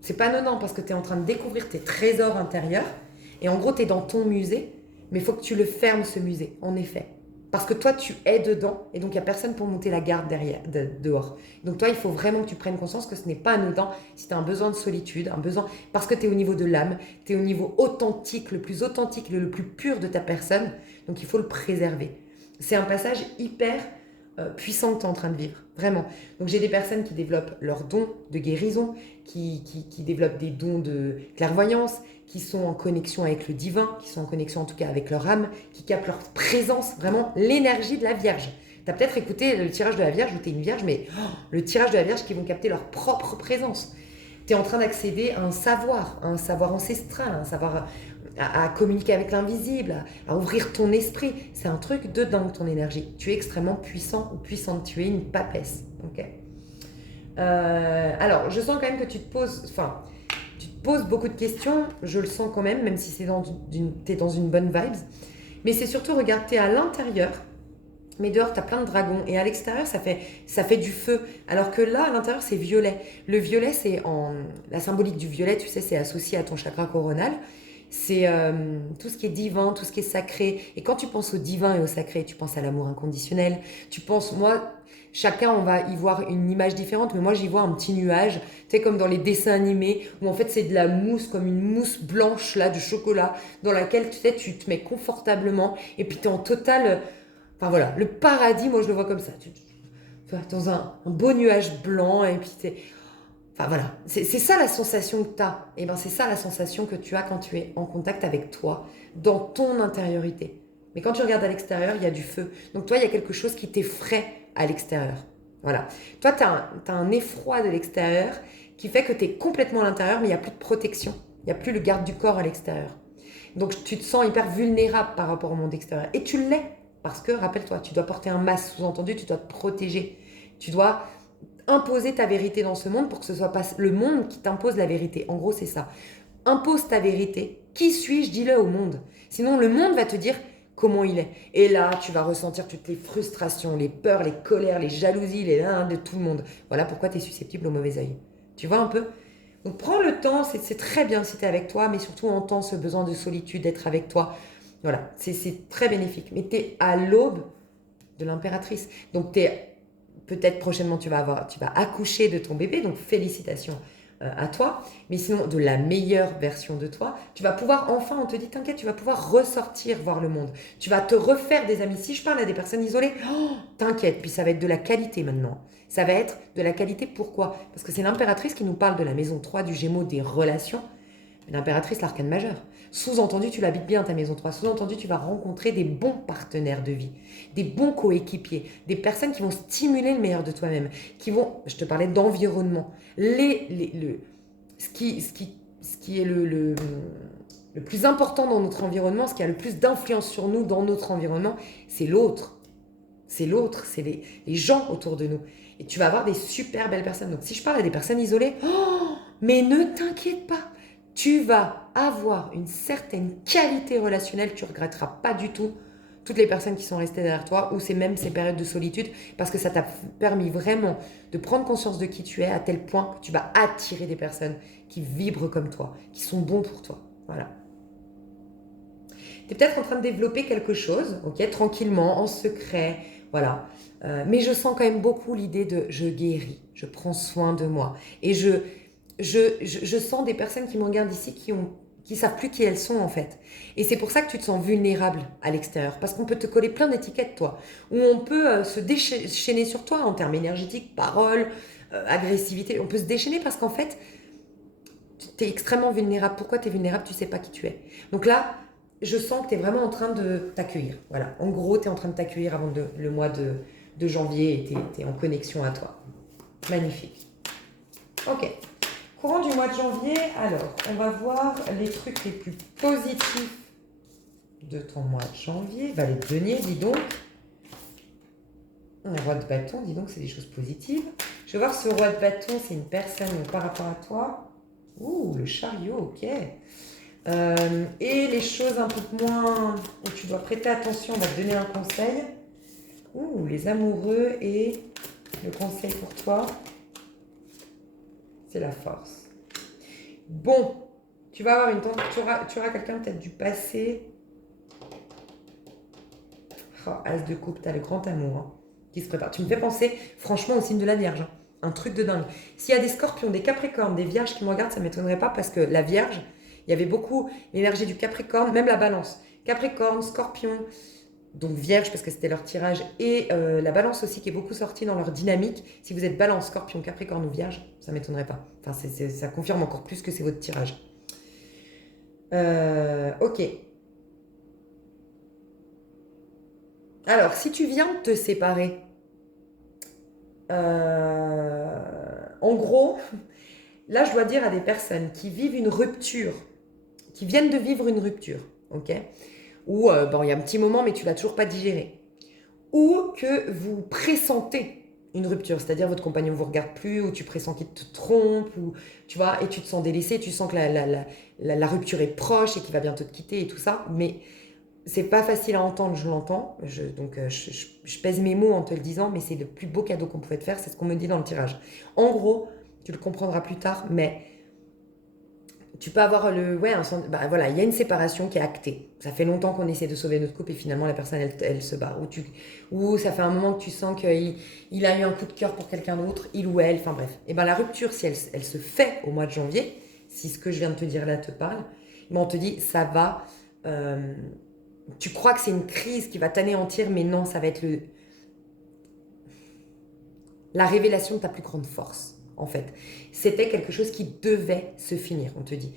C'est pas anodin parce que tu es en train de découvrir tes trésors intérieurs. Et en gros, tu es dans ton musée, mais il faut que tu le fermes, ce musée, en effet. Parce que toi, tu es dedans et donc il n'y a personne pour monter la garde dehors. Donc toi, il faut vraiment que tu prennes conscience que ce n'est pas anodin si tu as un besoin de solitude, un besoin, parce que tu es au niveau de l'âme, tu es au niveau authentique, le plus authentique, le plus pur de ta personne. Donc il faut le préserver. C'est un passage hyper puissant que tu es en train de vivre, vraiment. Donc j'ai des personnes qui développent leurs dons de guérison, qui développent des dons de clairvoyance, qui sont en connexion avec le divin, qui sont en connexion en tout cas avec leur âme, qui captent leur présence, vraiment l'énergie de la Vierge. Tu as peut-être écouté le tirage de la Vierge où tu es une Vierge, mais le tirage de la Vierge qui vont capter leur propre présence. Tu es en train d'accéder à un savoir ancestral, un savoir à communiquer avec l'invisible, à ouvrir ton esprit. C'est un truc de dingue ton énergie. Tu es extrêmement puissant ou puissante, tu es une papesse. Okay. Alors, je sens quand même que tu te poses beaucoup de questions, je le sens quand même si t'es dans une bonne vibes. Mais c'est surtout, regarde, t'es à l'intérieur, mais dehors, t'as plein de dragons. Et à l'extérieur, ça fait du feu. Alors que là, à l'intérieur, c'est violet. Le violet, la symbolique du violet, tu sais, c'est associé à ton chakra coronal. C'est tout ce qui est divin, tout ce qui est sacré. Et quand tu penses au divin et au sacré, tu penses à l'amour inconditionnel. Tu penses, chacun, on va y voir une image différente, mais moi, j'y vois un petit nuage, tu sais, comme dans les dessins animés, où en fait, c'est de la mousse, comme une mousse blanche, là, de chocolat, dans laquelle, tu sais, tu te mets confortablement, et puis tu es en total... Enfin, voilà, le paradis, moi, je le vois comme ça. Tu vois, dans un beau nuage blanc, et puis t'es... Enfin, voilà, c'est ça la sensation que tu as. Et bien, c'est ça la sensation que tu as quand tu es en contact avec toi, dans ton intériorité. Mais quand tu regardes à l'extérieur, il y a du feu. Donc toi, il y a quelque chose qui t'effraie à l'extérieur. Voilà. Toi, tu as un effroi de l'extérieur qui fait que tu es complètement à l'intérieur, mais il n'y a plus de protection. Il n'y a plus le garde du corps à l'extérieur. Donc tu te sens hyper vulnérable par rapport au monde extérieur. Et tu l'es. Parce que, rappelle-toi, tu dois porter un masque. Sous-entendu, tu dois te protéger. Tu dois imposer ta vérité dans ce monde pour que ce soit pas le monde qui t'impose la vérité. En gros, c'est ça. Impose ta vérité. Qui suis-je? Dis-le au monde. Sinon, le monde va te dire comment il est. Et là, tu vas ressentir toutes les frustrations, les peurs, les colères, les jalousies, de tout le monde. Voilà pourquoi tu es susceptible au mauvais œil. Tu vois un peu? Donc, prends le temps. C'est très bien si tu es avec toi, mais surtout entends ce besoin de solitude, d'être avec toi. Voilà, c'est très bénéfique. Mais tu es à l'aube de l'impératrice. Donc, peut-être prochainement, tu vas accoucher de ton bébé. Donc, félicitations à toi. Mais sinon, de la meilleure version de toi, tu vas pouvoir enfin, on te dit, t'inquiète, tu vas pouvoir ressortir voir le monde. Tu vas te refaire des amis. Si je parle à des personnes isolées, t'inquiète, puis ça va être de la qualité maintenant. Ça va être de la qualité, pourquoi? Parce que c'est l'impératrice qui nous parle de la maison 3 du Gémeaux des relations. L'impératrice, l'arcane majeur. Sous-entendu, tu l'habites bien ta maison 3. Sous-entendu, tu vas rencontrer des bons partenaires de vie, des bons coéquipiers, des personnes qui vont stimuler le meilleur de toi-même, qui vont, je te parlais d'environnement, ce ce qui est le plus important dans notre environnement, ce qui a le plus d'influence sur nous dans notre environnement, c'est l'autre. C'est l'autre, c'est les gens autour de nous. Et tu vas avoir des super belles personnes. Donc si je parle à des personnes isolées, mais ne t'inquiète pas, tu vas avoir une certaine qualité relationnelle, tu ne regretteras pas du tout toutes les personnes qui sont restées derrière toi ou c'est même ces périodes de solitude parce que ça t'a permis vraiment de prendre conscience de qui tu es à tel point que tu vas attirer des personnes qui vibrent comme toi, qui sont bons pour toi. Voilà. Tu es peut-être en train de développer quelque chose, ok, tranquillement, en secret, voilà. Mais je sens quand même beaucoup l'idée de je guéris, je prends soin de moi. Et je sens des personnes qui me regardent ici qui savent plus qui elles sont en fait. Et c'est pour ça que tu te sens vulnérable à l'extérieur. Parce qu'on peut te coller plein d'étiquettes, toi. Ou on peut se déchaîner sur toi en termes énergétiques, paroles, agressivité. On peut se déchaîner parce qu'en fait, tu es extrêmement vulnérable. Pourquoi tu es vulnérable? Tu sais pas qui tu es. Donc là, je sens que tu es vraiment en train de t'accueillir. Voilà. En gros, tu es en train de t'accueillir avant le mois de janvier et tu es en connexion à toi. Magnifique. Ok. Courant du mois de janvier, alors, on va voir les trucs les plus positifs de ton mois de janvier. Valet de denier, dis donc. Un roi de bâton, dis donc, c'est des choses positives. Je vais voir ce roi de bâton, c'est une personne par rapport à toi. Ouh, le chariot, ok. Et les choses un peu moins où tu dois prêter attention, on va te donner un conseil. Ouh, les amoureux et le conseil pour toi, c'est la force. Bon, tu vas avoir tu auras quelqu'un peut-être du passé. Oh, As de coupe, tu as le grand amour hein, qui se prépare. Tu me fais penser franchement au signe de la Vierge. Hein. Un truc de dingue. S'il y a des scorpions, des capricornes, des vierges qui me regardent, ça ne m'étonnerait pas parce que la Vierge, il y avait beaucoup l'énergie du Capricorne, même la Balance. Capricorne, Scorpion, donc Vierge parce que c'était leur tirage, et la Balance aussi qui est beaucoup sortie dans leur dynamique. Si vous êtes Balance, Scorpion, Capricorne ou Vierge, ça ne m'étonnerait pas. Enfin, ça confirme encore plus que c'est votre tirage. Ok. Alors, si tu viens de te séparer, en gros, là, je dois dire à des personnes qui vivent une rupture, qui viennent de vivre une rupture, ok? Ou, bon, il y a un petit moment, mais tu l'as toujours pas digéré. Ou que vous pressentez une rupture, c'est-à-dire votre compagnon ne vous regarde plus, ou tu pressens qu'il te trompe, ou tu vois, et tu te sens délaissé, tu sens que la rupture est proche et qu'il va bientôt te quitter et tout ça, mais c'est pas facile à entendre, je l'entends, donc je pèse mes mots en te le disant, mais c'est le plus beau cadeau qu'on pouvait te faire, c'est ce qu'on me dit dans le tirage. En gros, tu le comprendras plus tard, mais tu peux avoir bah voilà, il y a une séparation qui est actée. Ça fait longtemps qu'on essaie de sauver notre couple et finalement la personne elle se bat. Ou ça fait un moment que tu sens qu'il a eu un coup de cœur pour quelqu'un d'autre, il ou elle, enfin bref. Et ben la rupture, si elle se fait au mois de janvier, si ce que je viens de te dire là te parle, ben on te dit ça va. Tu crois que c'est une crise qui va t'anéantir, mais non, ça va être la révélation de ta plus grande force. En fait, c'était quelque chose qui devait se finir, on te dit,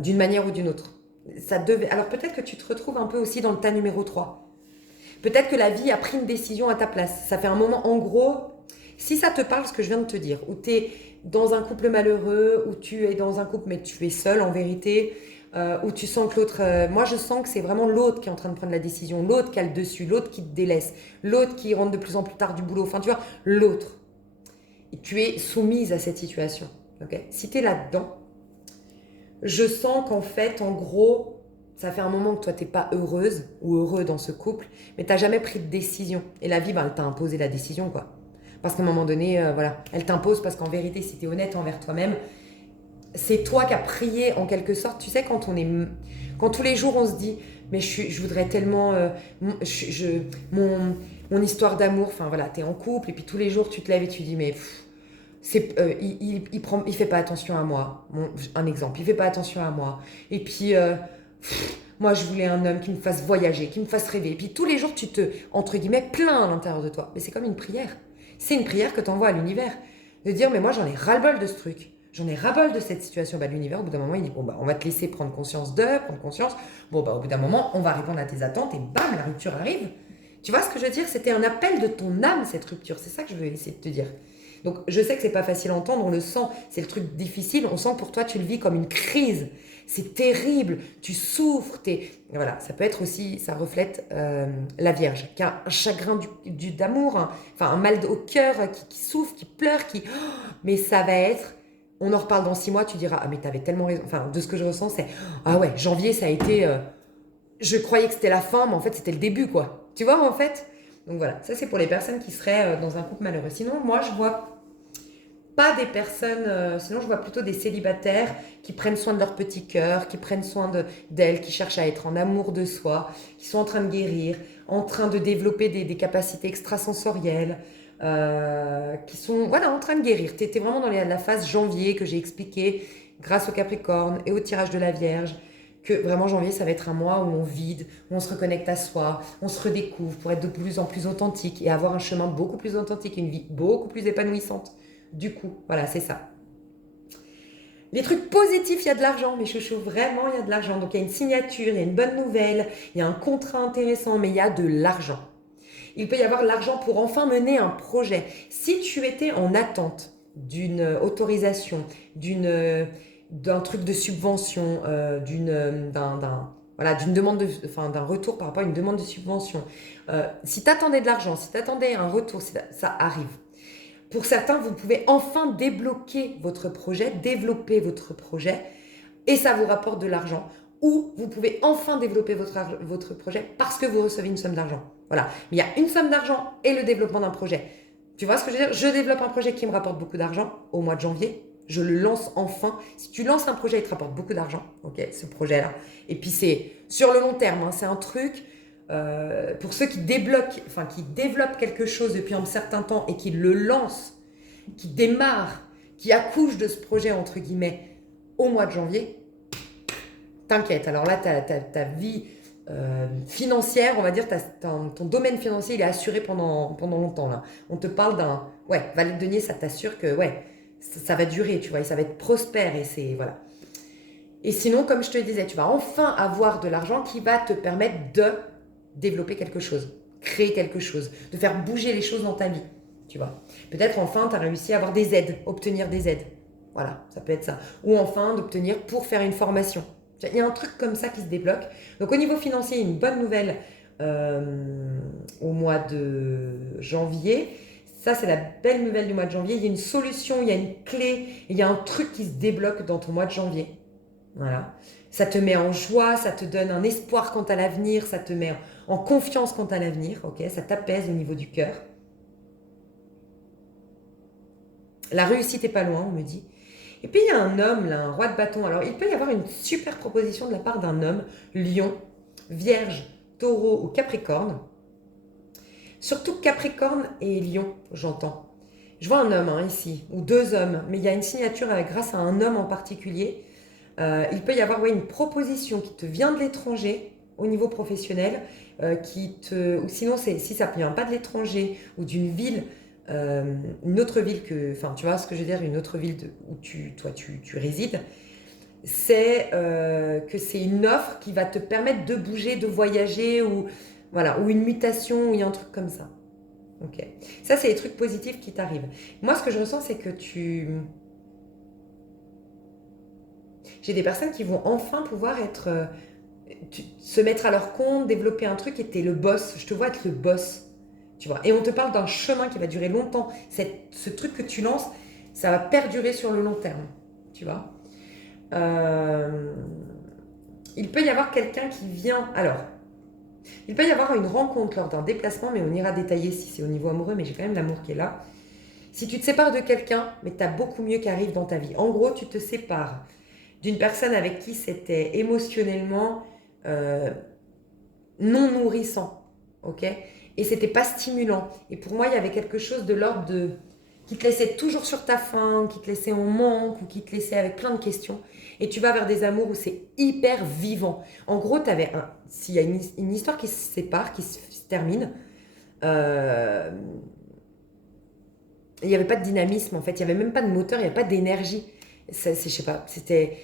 d'une manière ou d'une autre. Ça devait. Alors peut-être que tu te retrouves un peu aussi dans le tas numéro 3. Peut-être que la vie a pris une décision à ta place. Ça fait un moment, en gros, si ça te parle, ce que je viens de te dire, où tu es dans un couple malheureux, où tu es dans un couple mais tu es seul en vérité, où tu sens que l'autre... moi, je sens que c'est vraiment l'autre qui est en train de prendre la décision, l'autre qui a le dessus, l'autre qui te délaisse, l'autre qui rentre de plus en plus tard du boulot. Enfin, tu vois, l'autre. Et tu es soumise à cette situation. Okay? Si tu es là-dedans, je sens qu'en fait, en gros, ça fait un moment que toi, tu n'es pas heureuse ou heureux dans ce couple, mais tu n'as jamais pris de décision. Et la vie, elle t'a imposé la décision, quoi. Parce qu'à un moment donné, voilà, elle t'impose parce qu'en vérité, si tu es honnête envers toi-même, c'est toi qui as prié en quelque sorte. Tu sais, quand tous les jours, on se dit, mais je voudrais tellement... mon histoire d'amour, enfin voilà, t'es en couple et puis tous les jours tu te lèves et tu dis mais il fait pas attention à moi. Un exemple, il fait pas attention à moi. Et puis moi je voulais un homme qui me fasse voyager, qui me fasse rêver. Et puis tous les jours tu te entre guillemets plains à l'intérieur de toi. Mais c'est comme une prière. C'est une prière que t'envoies à l'univers de dire mais moi j'en ai ras-le-bol de ce truc. J'en ai ras-le-bol de cette situation. Bah, l'univers, au bout d'un moment, il dit bon, bah, on va te laisser prendre conscience. Bon, bah, au bout d'un moment, on va répondre à tes attentes et bam, la rupture arrive. Tu vois ce que je veux dire? C'était un appel de ton âme, cette rupture. C'est ça que je veux essayer de te dire. Donc, je sais que c'est pas facile à entendre, on le sent, c'est le truc difficile, on sent que pour toi, tu le vis comme une crise. C'est terrible, tu souffres, voilà, ça peut être aussi, ça reflète la Vierge, qui a un chagrin d'amour, enfin un mal au cœur, qui souffre, qui pleure, mais ça va être, on en reparle dans 6 mois, tu diras, ah mais t'avais tellement raison, enfin de ce que je ressens, c'est, ah ouais, janvier, ça a été, je croyais que c'était la fin, mais en fait c'était le début, quoi. Tu vois, en fait? Donc voilà, ça c'est pour les personnes qui seraient dans un couple malheureux. Sinon, moi, je vois pas des personnes, sinon je vois plutôt des célibataires qui prennent soin de leur petit cœur, qui prennent soin d'elles, qui cherchent à être en amour de soi, qui sont en train de guérir, en train de développer des capacités extrasensorielles, qui sont voilà, en train de guérir. Tu étais vraiment dans la phase janvier que j'ai expliqué grâce au Capricorne et au tirage de la Vierge, que vraiment janvier ça va être un mois où on vide, où on se reconnecte à soi, on se redécouvre pour être de plus en plus authentique et avoir un chemin beaucoup plus authentique, une vie beaucoup plus épanouissante. Du coup, voilà, c'est ça. Les trucs positifs, il y a de l'argent, mes chouchous, vraiment, il y a de l'argent. Donc, il y a une signature, il y a une bonne nouvelle, il y a un contrat intéressant, mais il y a de l'argent. Il peut y avoir de l'argent pour enfin mener un projet. Si tu étais en attente d'une autorisation, d'un truc de subvention, d'une demande d'un retour par rapport à une demande de subvention, si tu attendais de l'argent, si tu attendais un retour, ça arrive. Pour certains, vous pouvez enfin débloquer votre projet, développer votre projet, et ça vous rapporte de l'argent. Ou vous pouvez enfin développer votre projet parce que vous recevez une somme d'argent. Voilà. Mais il y a une somme d'argent et le développement d'un projet. Tu vois ce que je veux dire? Je développe un projet qui me rapporte beaucoup d'argent au mois de janvier. Je le lance enfin. Si tu lances un projet, il te rapporte beaucoup d'argent. Ok, ce projet-là. Et puis c'est sur le long terme. Hein, c'est un truc pour ceux qui développent quelque chose depuis un certain temps et qui le lancent, qui démarrent, qui accouchent de ce projet entre guillemets au mois de janvier. T'inquiète. Alors là, ta vie financière, on va dire, ton domaine financier, il est assuré pendant longtemps. Là. On te parle d'un... Ouais, valet de denier, ça t'assure que ouais, ça va durer, tu vois, et ça va être prospère. Et c'est... Voilà. Et sinon, comme je te le disais, tu vas enfin avoir de l'argent qui va te permettre de développer quelque chose, créer quelque chose, de faire bouger les choses dans ta vie, tu vois. Peut-être enfin, tu as réussi à avoir des aides, obtenir des aides. Voilà, ça peut être ça. Ou enfin, d'obtenir pour faire une formation. Il y a un truc comme ça qui se débloque. Donc au niveau financier, une bonne nouvelle au mois de janvier. Ça, c'est la belle nouvelle du mois de janvier. Il y a une solution, il y a une clé, il y a un truc qui se débloque dans ton mois de janvier. Voilà. Ça te met en joie, ça te donne un espoir quant à l'avenir, ça te met en confiance quant à l'avenir, ok? Ça t'apaise au niveau du cœur. La réussite est pas loin, on me dit. Et puis il y a un homme, là, un roi de bâton. Alors il peut y avoir une super proposition de la part d'un homme, lion, vierge, taureau ou capricorne. Surtout capricorne et lion, j'entends. Je vois un homme ici, ou 2 hommes, mais il y a une signature grâce à un homme en particulier. Il peut y avoir une proposition qui te vient de l'étranger au niveau professionnel, ou sinon si ça ne vient pas de l'étranger ou d'une ville, une autre ville enfin tu vois ce que je veux dire, une autre ville où toi tu résides, c'est que c'est une offre qui va te permettre de bouger, de voyager ou voilà, ou une mutation, ou il y a un truc comme ça. Ok. Ça c'est les trucs positifs qui t'arrivent. Moi ce que je ressens c'est que j'ai des personnes qui vont enfin pouvoir se mettre à leur compte, développer un truc et t'es le boss. Je te vois être le boss, tu vois. Et on te parle d'un chemin qui va durer longtemps. Ce truc que tu lances, ça va perdurer sur le long terme, tu vois. Il peut y avoir quelqu'un qui vient... Alors, il peut y avoir une rencontre lors d'un déplacement, mais on ira détailler si c'est au niveau amoureux, mais j'ai quand même l'amour qui est là. Si tu te sépares de quelqu'un, mais tu as beaucoup mieux qui arrive dans ta vie. En gros, tu te sépares d'une personne avec qui c'était émotionnellement non nourrissant, ok? Et c'était pas stimulant. Et pour moi, il y avait quelque chose de l'ordre qui te laissait toujours sur ta faim, qui te laissait en manque, ou qui te laissait avec plein de questions. Et tu vas vers des amours où c'est hyper vivant. En gros, s'il y a une histoire qui se sépare, qui se termine, il n'y avait pas de dynamisme en fait, il n'y avait même pas de moteur, il n'y avait pas d'énergie. Je sais pas, c'était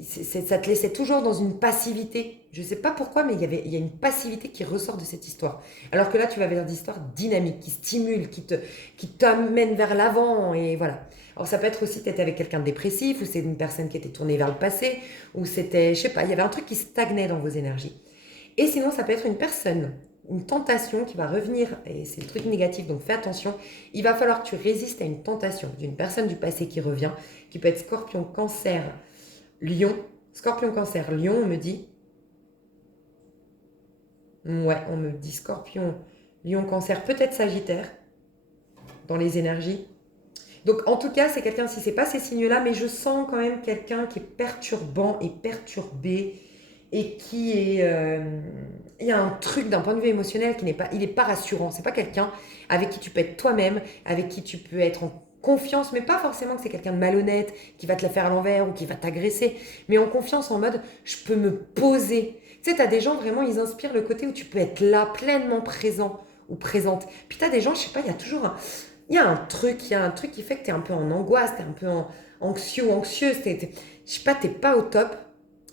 ça te laissait toujours dans une passivité. Je ne sais pas pourquoi, mais il y a une passivité qui ressort de cette histoire. Alors que là, tu vas vers des histoires dynamiques, qui stimulent, qui t'amènent vers l'avant, et voilà. Alors ça peut être aussi, tu étais avec quelqu'un de dépressif, ou c'est une personne qui était tournée vers le passé, ou c'était, je sais pas, il y avait un truc qui stagnait dans vos énergies. Et sinon, ça peut être une personne, une tentation qui va revenir, et c'est le truc négatif, donc fais attention. Il va falloir que tu résistes à une tentation d'une personne du passé qui revient, qui peut être Scorpion, Cancer, Lion. Scorpion, Cancer, Lion, on me dit. Ouais, on me dit Scorpion, Lion, Cancer, peut-être Sagittaire, dans les énergies. Donc en tout cas, c'est quelqu'un, si c'est pas ces signes-là, mais je sens quand même quelqu'un qui est perturbant et perturbé et qui est... il y a un truc d'un point de vue émotionnel qui n'est pas... Il n'est pas rassurant. C'est pas quelqu'un avec qui tu peux être toi-même, avec qui tu peux être en confiance, mais pas forcément que c'est quelqu'un de malhonnête, qui va te la faire à l'envers ou qui va t'agresser, mais en confiance en mode, je peux me poser. Tu sais, t'as des gens vraiment, ils inspirent le côté où tu peux être là, pleinement présent ou présente. Puis t'as des gens, je sais pas, il y a toujours un... il y a un truc qui fait que tu es un peu en angoisse, tu es un peu anxieux ou anxieuse, je sais pas, tu pas au top.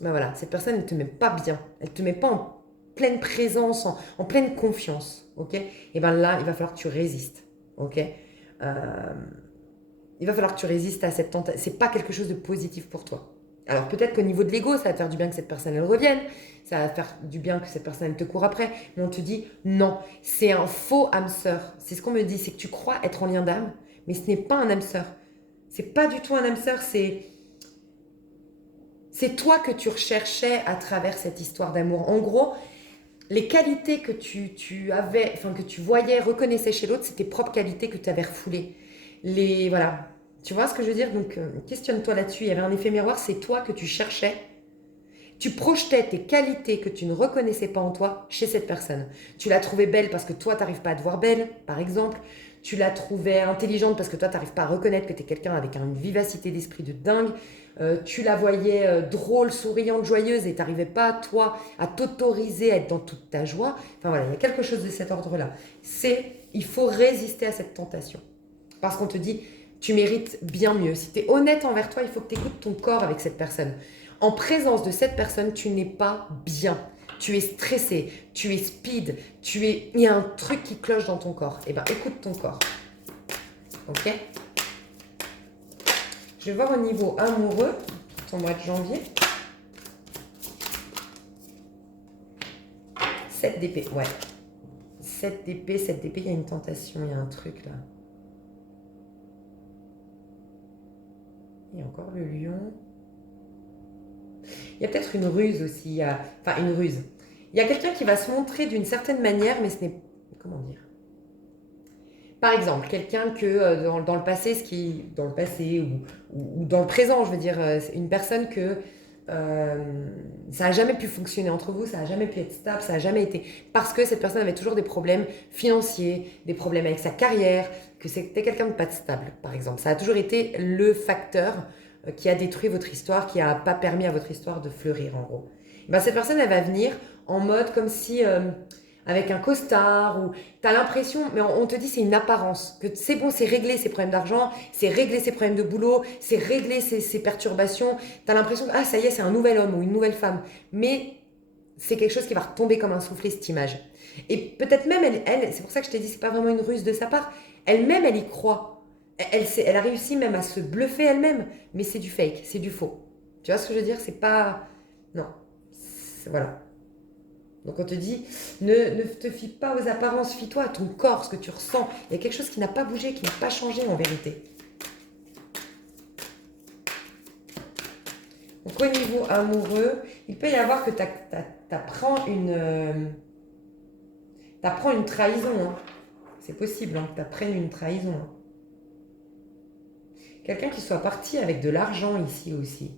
Ben voilà, cette personne, elle ne te met pas bien. Elle ne te met pas en pleine présence, en pleine confiance. Ok. Et bien là, il va falloir que tu résistes. Ok. Il va falloir que tu résistes à cette tentation. C'est pas quelque chose de positif pour toi. Alors peut-être qu'au niveau de l'ego, ça va te faire du bien que cette personne elle revienne, ça va te faire du bien que cette personne elle te court après, mais on te dit non, c'est un faux âme sœur. C'est ce qu'on me dit, c'est que tu crois être en lien d'âme, mais ce n'est pas un âme sœur. C'est pas du tout un âme sœur, c'est toi que tu recherchais à travers cette histoire d'amour. En gros, les qualités que tu avais, enfin que tu voyais, reconnaissais chez l'autre, c'est tes propres qualités que tu avais refoulées. Voilà. Tu vois ce que je veux dire? Donc, questionne-toi là-dessus. Il y avait un effet miroir, c'est toi que tu cherchais. Tu projetais tes qualités que tu ne reconnaissais pas en toi chez cette personne. Tu la trouvais belle parce que toi, tu n'arrives pas à te voir belle, par exemple. Tu la trouvais intelligente parce que toi, tu n'arrives pas à reconnaître que tu es quelqu'un avec une vivacité d'esprit de dingue. Tu la voyais drôle, souriante, joyeuse et tu n'arrivais pas, toi, à t'autoriser à être dans toute ta joie. Enfin voilà, il y a quelque chose de cet ordre-là. Il faut résister à cette tentation. Parce qu'on te dit, tu mérites bien mieux. Si tu es honnête envers toi, il faut que tu écoutes ton corps avec cette personne. En présence de cette personne, tu n'es pas bien. Tu es stressé, tu es speed, il y a un truc qui cloche dans ton corps. Eh bien, écoute ton corps. Ok? Je vais voir au niveau amoureux, ton mois de janvier. 7 d'épée, ouais. 7 d'épée, il y a une tentation, il y a un truc là. Il y a encore le lion. Il y a peut-être une ruse aussi. Enfin, une ruse. Il y a quelqu'un qui va se montrer d'une certaine manière, mais ce n'est... Comment dire? Par exemple, quelqu'un que dans le passé, dans le passé ou dans le présent, je veux dire, une personne que ça n'a jamais pu fonctionner entre vous, ça n'a jamais pu être stable, ça n'a jamais été... Parce que cette personne avait toujours des problèmes financiers, des problèmes avec sa carrière, que c'était quelqu'un de pas stable, par exemple. Ça a toujours été le facteur qui a détruit votre histoire, qui n'a pas permis à votre histoire de fleurir, en gros. Ben, cette personne, elle va venir en mode comme si... avec un costard, ou tu as l'impression, mais on te dit c'est une apparence, que c'est bon, c'est réglé ses problèmes d'argent, c'est réglé ses problèmes de boulot, c'est réglé ses perturbations, tu as l'impression que ah, ça y est, c'est un nouvel homme ou une nouvelle femme. Mais c'est quelque chose qui va retomber comme un soufflet, cette image. Et peut-être même, c'est pour ça que je t'ai dit, c'est pas vraiment une ruse de sa part, elle-même, elle y croit. Elle a réussi même à se bluffer elle-même, mais c'est du fake, c'est du faux. Tu vois ce que je veux dire? C'est pas... Non. Voilà. Donc on te dit, ne te fie pas aux apparences, fie-toi à ton corps, ce que tu ressens. Il y a quelque chose qui n'a pas bougé, qui n'a pas changé en vérité. Donc au niveau amoureux, il peut y avoir que tu apprends une trahison. Hein. C'est possible hein, que tu apprennes une trahison. Hein. Quelqu'un qui soit parti avec de l'argent ici aussi.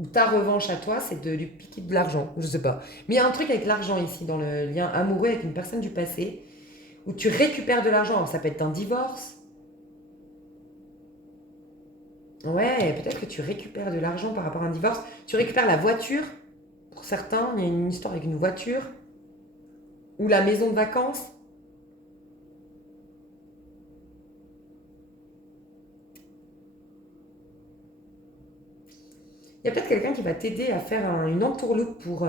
Ou ta revanche à toi, c'est de lui piquer de l'argent. Je sais pas. Mais il y a un truc avec l'argent ici, dans le lien amoureux avec une personne du passé, où tu récupères de l'argent. Alors, ça peut être un divorce. Ouais, peut-être que tu récupères de l'argent par rapport à un divorce. Tu récupères la voiture. Pour certains, il y a une histoire avec une voiture. Ou la maison de vacances. Il y a peut-être quelqu'un qui va t'aider à faire une entourloupe pour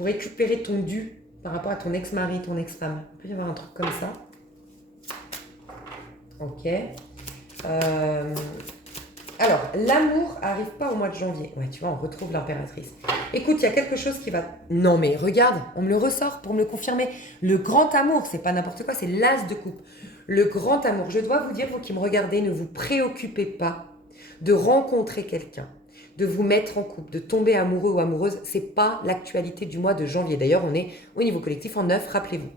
récupérer ton dû par rapport à ton ex-mari, ton ex-femme. Il peut y avoir un truc comme ça. Ok. Alors, l'amour arrive pas au mois de janvier. Ouais, tu vois, on retrouve l'impératrice. Écoute, il y a quelque chose qui va... Non, mais regarde, on me le ressort pour me le confirmer. Le grand amour, c'est pas n'importe quoi, c'est l'as de coupe. Le grand amour. Je dois vous dire, vous qui me regardez, ne vous préoccupez pas de rencontrer quelqu'un, de vous mettre en couple, de tomber amoureux ou amoureuse. C'est pas l'actualité du mois de janvier. D'ailleurs, on est au niveau collectif en 9, rappelez-vous.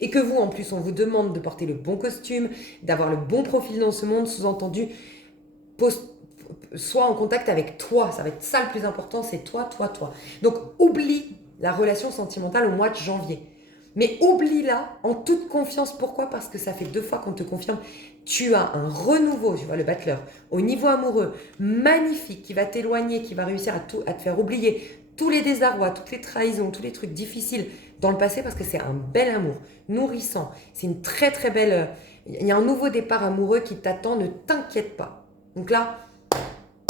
Et que vous, en plus, on vous demande de porter le bon costume, d'avoir le bon profil dans ce monde, sous-entendu, sois en contact avec toi. Ça va être ça le plus important, c'est toi, toi, toi. Donc, oublie la relation sentimentale au mois de janvier. Mais oublie-la en toute confiance. Pourquoi? Parce que ça fait 2 fois qu'on te confirme. Tu as un renouveau, tu vois, le battleur, au niveau amoureux, magnifique, qui va t'éloigner, qui va réussir à te faire oublier tous les désarrois, toutes les trahisons, tous les trucs difficiles dans le passé, parce que c'est un bel amour, nourrissant. C'est une très très belle... Il y a un nouveau départ amoureux qui t'attend, ne t'inquiète pas. Donc là,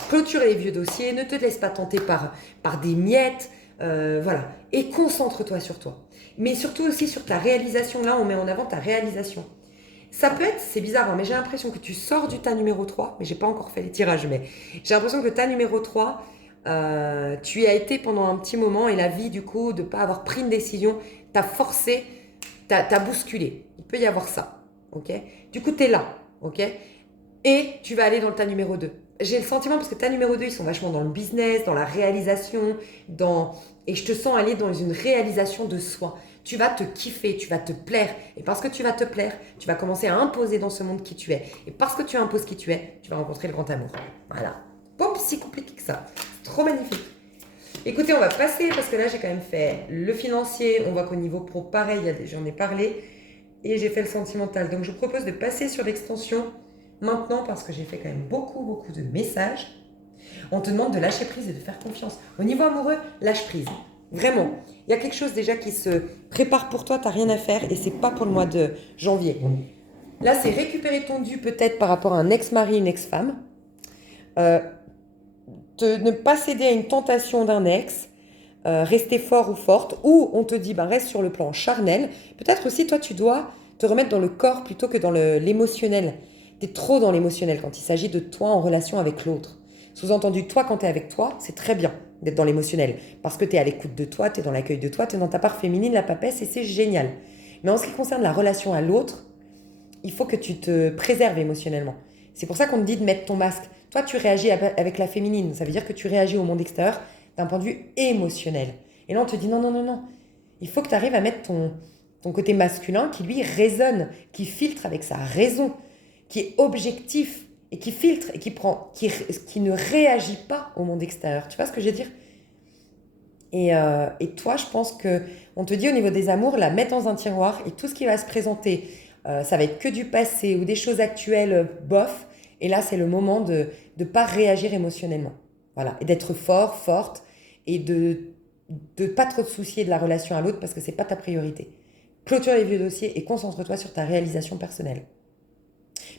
clôture les vieux dossiers, ne te laisse pas tenter par des miettes, voilà. Et concentre-toi sur toi. Mais surtout aussi sur ta réalisation. Là, on met en avant ta réalisation. Ça peut être, c'est bizarre, hein, mais j'ai l'impression que tu sors du tas numéro 3, mais j'ai pas encore fait les tirages, mais j'ai l'impression que le tas numéro 3, tu y as été pendant un petit moment et la vie, du coup, de ne pas avoir pris une décision, t'a forcé, t'a bousculé. Il peut y avoir ça, ok? Du coup, tu es là, ok? Et tu vas aller dans le tas numéro 2. J'ai le sentiment, parce que tas numéro 2, ils sont vachement dans le business, dans la réalisation, et je te sens aller dans une réalisation de soi. Tu vas te kiffer, tu vas te plaire. Et parce que tu vas te plaire, tu vas commencer à imposer dans ce monde qui tu es. Et parce que tu imposes qui tu es, tu vas rencontrer le grand amour. Voilà. Pas si compliqué que ça. C'est trop magnifique. Écoutez, on va passer, parce que là, j'ai quand même fait le financier. On voit qu'au niveau pro, pareil, j'en ai parlé. Et j'ai fait le sentimental. Donc, je vous propose de passer sur l'extension maintenant, parce que j'ai fait quand même beaucoup de messages. On te demande de lâcher prise et de faire confiance. Au niveau amoureux, lâche prise. Vraiment. Il y a quelque chose déjà qui se prépare pour toi, tu n'as rien à faire et c'est pas pour le mois de janvier. Là, c'est récupérer ton dû peut-être par rapport à un ex-mari, une ex-femme. Ne pas céder à une tentation d'un ex. Rester fort ou forte. Ou on te dit, reste sur le plan charnel. Peut-être aussi, toi, tu dois te remettre dans le corps plutôt que dans l'émotionnel. Tu es trop dans l'émotionnel quand il s'agit de toi en relation avec l'autre. Sous-entendu, toi, quand tu es avec toi, c'est très bien d'être dans l'émotionnel. Parce que tu es à l'écoute de toi, tu es dans l'accueil de toi, tu es dans ta part féminine, la papesse, et c'est génial. Mais en ce qui concerne la relation à l'autre, il faut que tu te préserves émotionnellement. C'est pour ça qu'on te dit de mettre ton masque. Toi, tu réagis avec la féminine. Ça veut dire que tu réagis au monde extérieur d'un point de vue émotionnel. Et là, on te dit non. Il faut que tu arrives à mettre ton côté masculin qui, lui, résonne, qui filtre avec sa raison, qui est objectif, et qui filtre et qui ne réagit pas au monde extérieur. Tu vois ce que je veux dire? Et toi, je pense qu'on te dit au niveau des amours, la mettre dans un tiroir et tout ce qui va se présenter, ça va être que du passé ou des choses actuelles, bof. Et là, c'est le moment de ne pas réagir émotionnellement. Voilà. Et d'être fort, forte et de pas trop te soucier de la relation à l'autre parce que c'est pas ta priorité. Clôture les vieux dossiers et concentre-toi sur ta réalisation personnelle.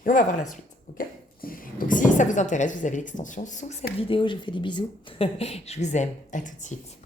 Mais on va voir la suite, ok? Donc si ça vous intéresse, vous avez l'extension sous cette vidéo. Je vous fais des bisous. Je vous aime. À tout de suite.